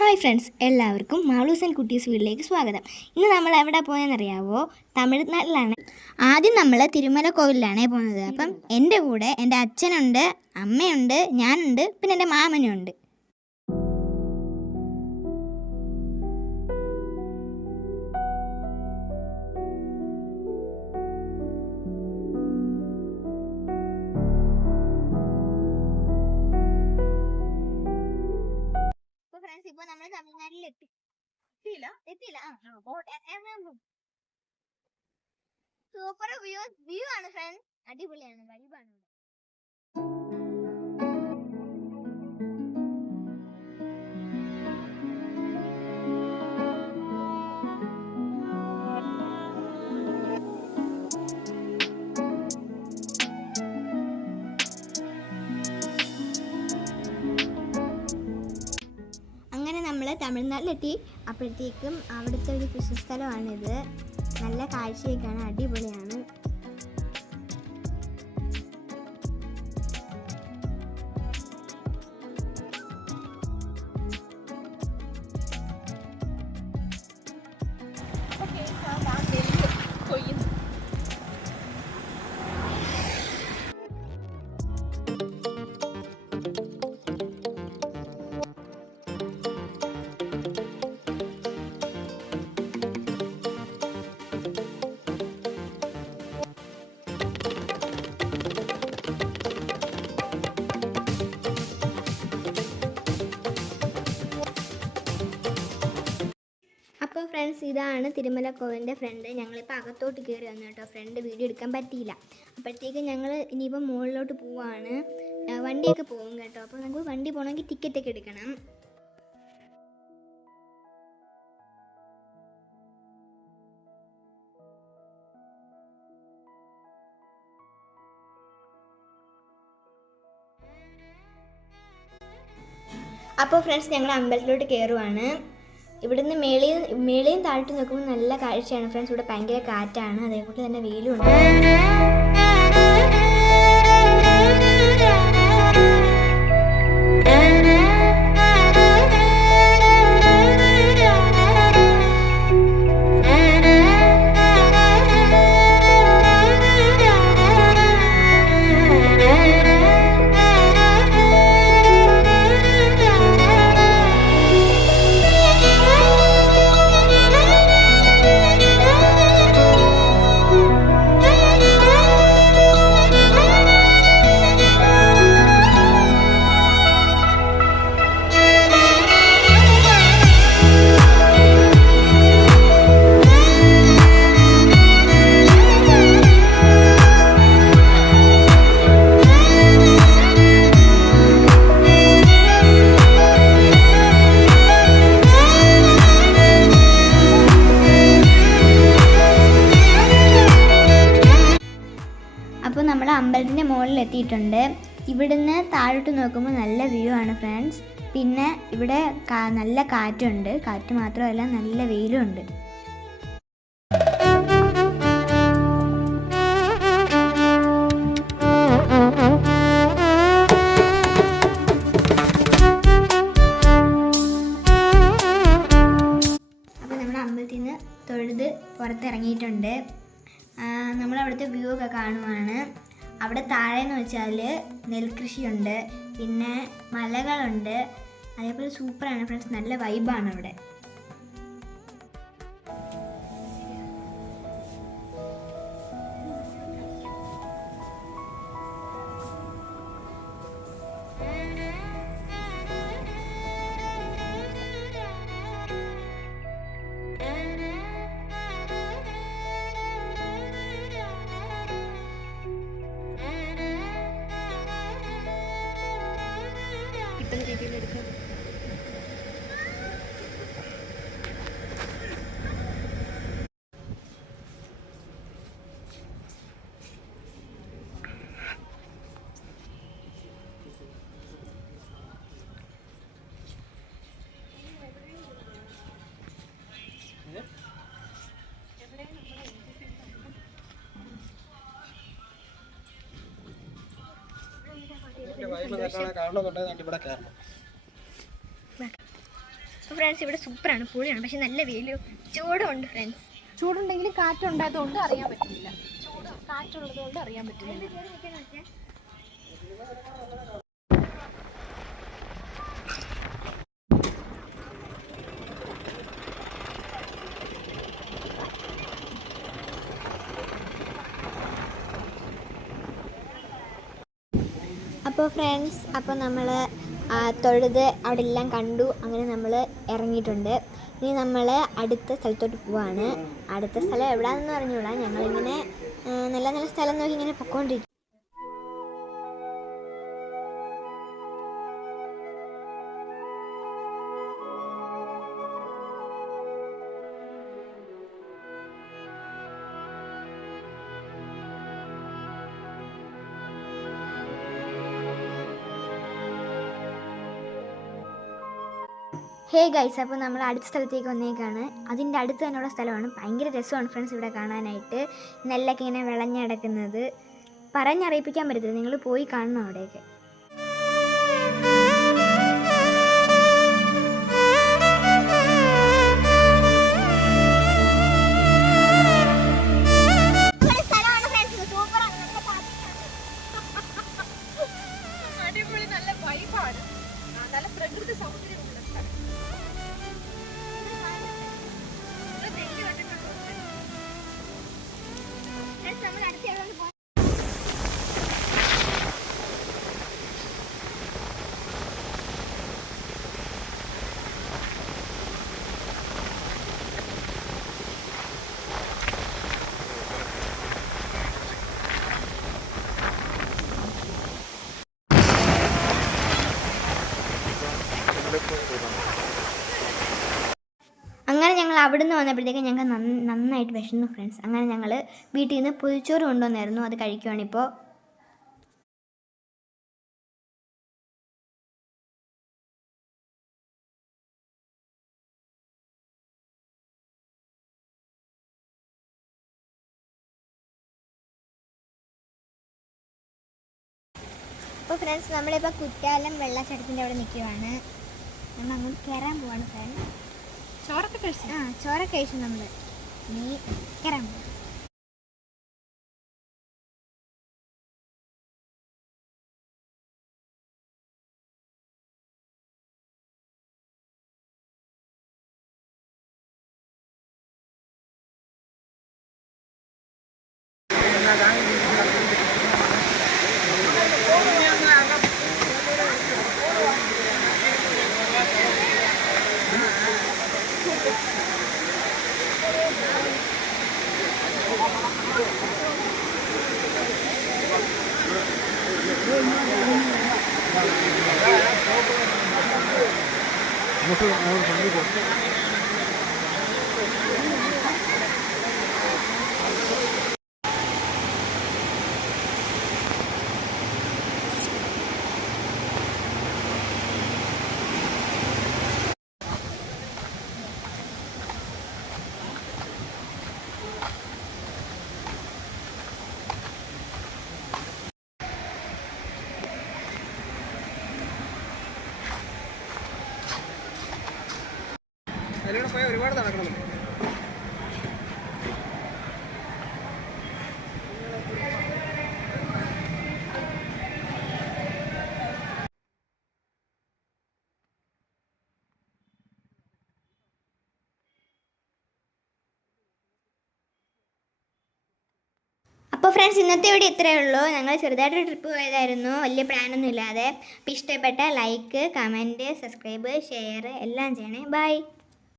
Hi friends, എല്ലാവർക്കും Malu's and കുട്ടീസ് വീട്ടിലേക്ക് സ്വാഗതം. ഇന്ന് നമ്മൾ എവിടെ പോയെന്നറിയാവോ? തമിഴ്നാട്ടിലാണ്. ആദ്യം നമ്മൾ തിരുമല കോവിലാണ് പോകുന്നത്. അപ്പം എൻ്റെ കൂടെ എൻ്റെ അച്ഛനുണ്ട്, അമ്മയുണ്ട്, ഞാനുണ്ട്, പിന്നെ എൻ്റെ മാമനുണ്ട്. ഇപ്പോൾ നമ്മൾ തമിഴ്നാട്ടിൽ എത്തിയില്ല. സൂപ്പർ വ്യൂ ആണ് ഫ്രണ്ട്സ്, അടിപൊളിയാണ്, വൈബാണ്. നമ്മൾ തമിഴ്നാട്ടിലെത്തി. അപ്പോഴത്തേക്കും അവിടുത്തെ ഒരു കൃഷി സ്ഥലമാണിത്. നല്ല കാഴ്ചയൊക്കെയാണ്, അടിപൊളിയാണ്. അപ്പോൾ ഫ്രണ്ട്സ്, ഇതാണ് തിരുമല കോവിലിൻ്റെ ഫ്രണ്ട്. ഞങ്ങളിപ്പോൾ അകത്തോട്ട് കയറി വന്നു കേട്ടോ. ഫ്രണ്ട് വീഡിയോ എടുക്കാൻ പറ്റിയില്ല. അപ്പോഴത്തേക്കും ഞങ്ങൾ ഇനിയിപ്പോൾ മുകളിലോട്ട് പോവാണ്. വണ്ടിയൊക്കെ പോകും കേട്ടോ. അപ്പോൾ നമുക്ക് വണ്ടി പോകണമെങ്കിൽ ടിക്കറ്റൊക്കെ എടുക്കണം. അപ്പോൾ ഫ്രണ്ട്സ്, ഞങ്ങൾ അമ്പലത്തിലോട്ട് കയറുവാണ്. ഇവിടുന്ന് മേളിയും താഴ്ത്തി നോക്കുമ്പോൾ നല്ല കാഴ്ചയാണ് ഫ്രണ്ട്സ്. ഇവിടെ ഭയങ്കര കാറ്റാണ്, അതേപോലെ തന്നെ വെയിലുണ്ട്. അപ്പോൾ നമ്മൾ അമ്പലത്തിൻ്റെ മുകളിൽ എത്തിയിട്ടുണ്ട്. ഇവിടുന്ന് താഴോട്ട് നോക്കുമ്പോൾ നല്ല വ്യൂ ആണ് ഫ്രണ്ട്സ്. പിന്നെ ഇവിടെ നല്ല കാറ്റുണ്ട്. കാറ്റ് മാത്രമല്ല, നല്ല വെയിലും ഉണ്ട്. അപ്പോൾ നമ്മൾ അമ്പലത്തിൽ നിന്ന് തൊഴുത് പുറത്തിറങ്ങിയിട്ടുണ്ട്. നമ്മളവിടുത്തെ വ്യൂ ഒക്കെ കാണുവാണ്. അവിടെ താഴെന്ന് വെച്ചാൽ നെൽകൃഷിയുണ്ട്, പിന്നെ മലകളുണ്ട്. അതേപോലെ സൂപ്പറാണ് ഫ്രണ്ട്സ്, നല്ല വൈബാണ് അവിടെ. രീതിയിലെടുക്കാം. ഫ്രണ്ട്സ് ഇവിടെ സൂപ്പറാണ്, പൊളിയാണ്. പക്ഷെ നല്ല വെയിലും ചൂടുണ്ട് ഫ്രണ്ട്സ്. ചൂടുണ്ടെങ്കിലും കാറ്റുണ്ടായതുകൊണ്ട് അറിയാൻ പറ്റില്ല. കാറ്റുള്ളതുകൊണ്ട് അറിയാൻ പറ്റില്ല. അപ്പോൾ ഫ്രണ്ട്സ്, അപ്പോൾ നമ്മൾ തൊഴുത് അവിടെ എല്ലാം കണ്ടു. അങ്ങനെ നമ്മൾ ഇറങ്ങിയിട്ടുണ്ട്. ഇനി നമ്മൾ അടുത്ത സ്ഥലത്തോട്ട് പോവാണ്. അടുത്ത സ്ഥലം എവിടെയാണെന്ന് അറിഞ്ഞൂടാ. ഞങ്ങളിങ്ങനെ നല്ല നല്ല സ്ഥലം നോക്കി ഇങ്ങനെ പൊക്കോണ്ടിരിക്കും. ഹേ ഗൈസ്, അപ്പോൾ നമ്മൾ അടുത്ത സ്ഥലത്തേക്ക് വന്നേക്കാണ്. അതിൻ്റെ അടുത്ത് തന്നെയുള്ള സ്ഥലമാണ്. ഭയങ്കര രസമാണ് ഫ്രണ്ട്സ് ഇവിടെ കാണാനായിട്ട്. നെല്ലൊക്കെ ഇങ്ങനെ വിളഞ്ഞടക്കുന്നത് പറഞ്ഞറിയിപ്പിക്കാൻ പറ്റത്തില്ല. നിങ്ങൾ പോയി കാണണം അവിടെയൊക്കെ. അടിപൊളി, നല്ല വൈബാണ്, നല്ല പ്രകൃതി സൗന്ദര്യമുള്ള സ്ഥലം. അങ്ങനെ ഞങ്ങൾ അവിടെ നിന്ന് വന്നപ്പോഴത്തേക്ക് ഞങ്ങൾക്ക് നന്നായിട്ട് വിശന്നു ഫ്രണ്ട്സ്. അങ്ങനെ ഞങ്ങൾ വീട്ടിൽ നിന്ന് പൊതിച്ചോറ് കൊണ്ടുവന്നായിരുന്നു. അത് കഴിക്കുവാണിപ്പോൾ. അപ്പോൾ ഫ്രണ്ട്സ്, നമ്മളിപ്പോൾ കുറ്റാലം വെള്ളച്ചാട്ടത്തിൻ്റെ അവിടെ നിൽക്കുവാണ്. നമ്മൾ അങ്ങോട്ട് കയറാൻ പോവാണ് ഫ്രണ്ട്സ്. ചോറൊക്കെ കഴിച്ചു. ചോറൊക്കെ കഴിച്ചു. നമ്മൾ ഇനി കയറാൻ പോവാം. ഒരുപാട് നടക്കണം. അപ്പോൾ ഫ്രണ്ട്സ്, ഇന്നത്തെ വീഡിയോ ഇത്രയേ ഉള്ളൂ. ഞങ്ങൾ ചെറുതായിട്ടൊരു ട്രിപ്പ് പോയതായിരുന്നു, വലിയ പ്ലാനൊന്നും ഇല്ലാതെ. അപ്പോൾ ഇഷ്ടപ്പെട്ട ലൈക്ക്, കമൻറ്റ്, സബ്സ്ക്രൈബ്, ഷെയർ എല്ലാം ചെയ്യണേ. ബൈ.